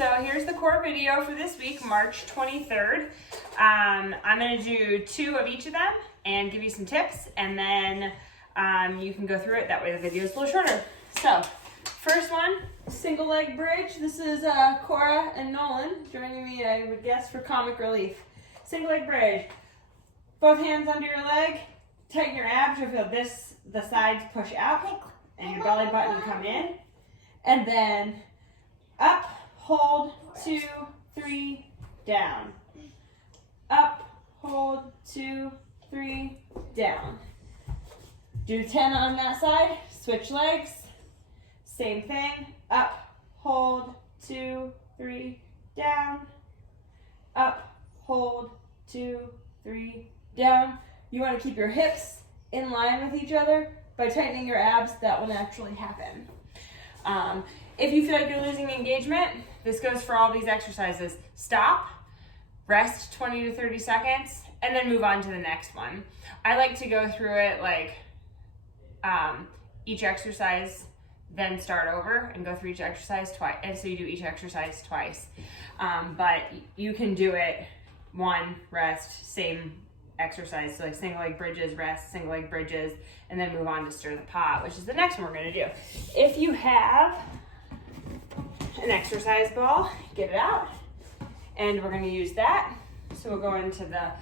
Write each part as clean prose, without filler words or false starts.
so here's the core video for this week, March 23rd. I'm going to do 2 of each of them and give you some tips, and then you can go through it. That way the video is a little shorter. So, first one, single leg bridge. This is Cora and Nolan joining me, I would guess, for comic relief. Single leg bridge. Both hands under your leg. Tighten your abs. You'll feel the sides push out and your belly button come in. And then up, hold, 2, 3, down. Up, hold, 2, 3, down. Do 10 on that side. Switch legs. Same thing. Up, hold, 2, 3, down. Up, hold, 2, 3, down. You want to keep your hips in line with each other. By tightening your abs, that will naturally happen. If you feel like you're losing engagement, this goes for all these exercises. Stop, rest 20 to 30 seconds, and then move on to the next one. I like to go through it like each exercise, then start over and go through each exercise twice. And so you do each exercise twice. But you can do it one, rest, same exercise. So like single leg bridges, rest, single leg bridges, and then move on to stir the pot, which is the next one we're gonna do. If you have an exercise ball, get it out. And we're gonna use that. So we'll go into the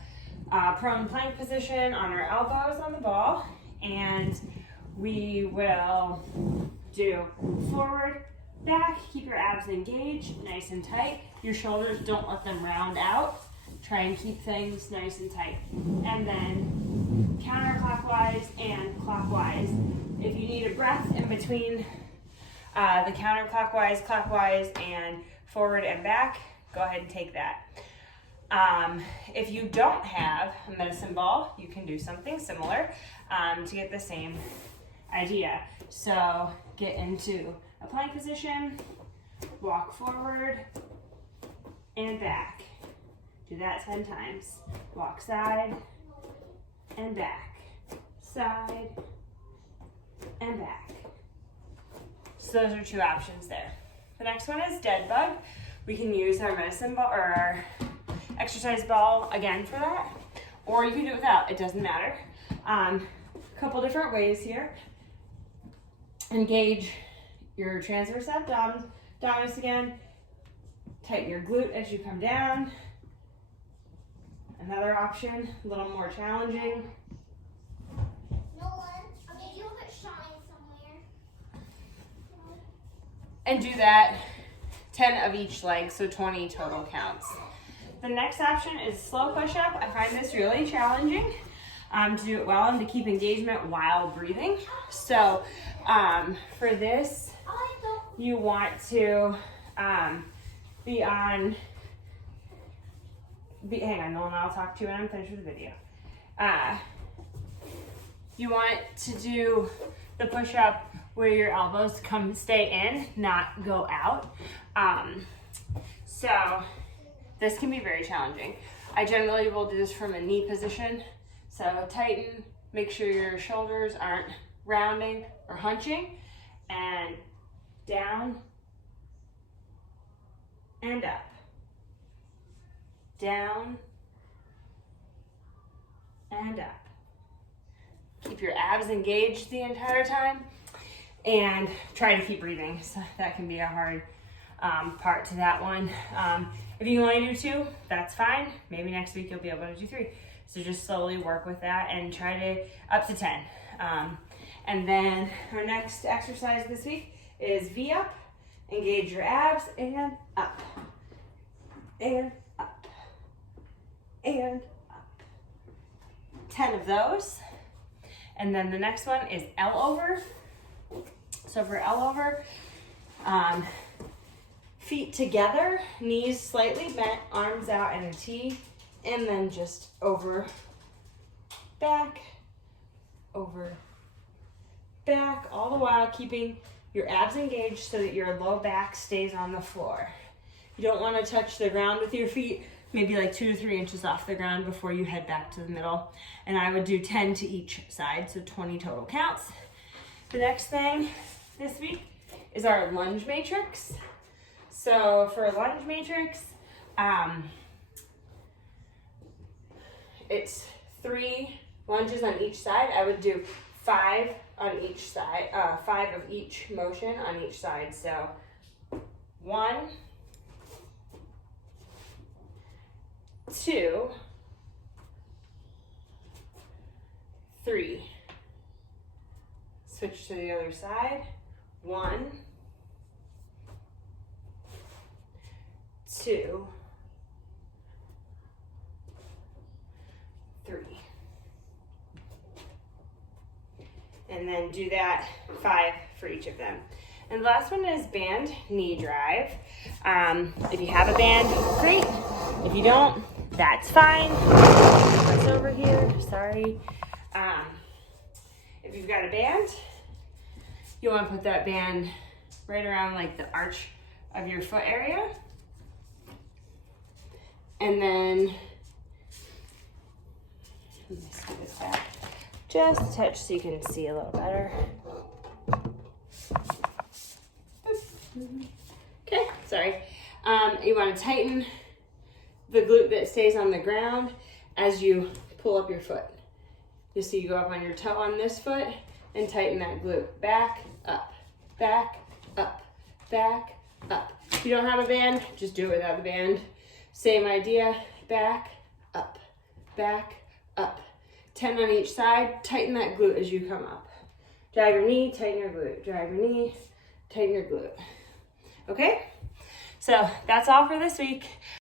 prone plank position on our elbows on the ball, and we will do forward, back, keep your abs engaged, nice and tight. Your shoulders, don't let them round out. Try and keep things nice and tight. And then counterclockwise and clockwise. If you need a breath in between the counterclockwise, clockwise, and forward and back, go ahead and take that. If you don't have a medicine ball, you can do something similar to get the same idea. So get into a plank position, walk forward and back. Do that 10 times. Walk side and back, side and back. So those are 2 options there. The next one is dead bug. We can use our medicine ball or our exercise ball again for that, or you can do it without, it doesn't matter. Couple different ways here. Engage your transverse abdominis again. Tighten your glute as you come down. Another option, a little more challenging. Nolan, did you put shine somewhere? And do that 10 of each leg, so 20 total counts. The next option is slow push-up. I find this really challenging to do it well and to keep engagement while breathing. So for this, you want to be on, hang on, Nolan, I'll talk to you when I'm finished with the video. You want to do the push-up where your elbows stay in, not go out. So this can be very challenging. I generally will do this from a knee position. So tighten, make sure your shoulders aren't rounding or hunching, and down and up. Down and up. Keep your abs engaged the entire time and try to keep breathing. So that can be a hard part to that one. If you can only do 2, that's fine. Maybe next week you'll be able to do 3. So just slowly work with that and try to up to 10. And then our next exercise this week is V up. Engage your abs and up. And up. And up. 10 of those. And then the next one is L over. So for L over, feet together, knees slightly bent, arms out in a T, and then just over, back, over, back, all the while keeping your abs engaged so that your low back stays on the floor. You don't want to touch the ground with your feet, maybe like 2 to 3 inches off the ground before you head back to the middle. And I would do 10 to each side, so 20 total counts. The next thing this week is our lunge matrix. So So for lunge matrix, it's 3 lunges on each side. I would do 5 on each side, 5 of each motion on each side. So 1, 2, 3. Switch to the other side. 1, 2, 3. And then do that 5 for each of them. And the last one is band knee drive. If you have a band, great. If you don't, that's fine. This over here, sorry. If you've got a band, you want to put that band right around like the arch of your foot area. And then, let me scoot this back just a touch so you can see a little better. Okay, sorry. You want to tighten the glute that stays on the ground as you pull up your foot. Just so you go up on your toe on this foot and tighten that glute. Back, up, back, up, back, up. If you don't have a band, just do it without the band. Same idea, back, up, back, up. 10 on each side, tighten that glute as you come up. Drive your knee, tighten your glute. Drive your knee, tighten your glute. Okay? So that's all for this week.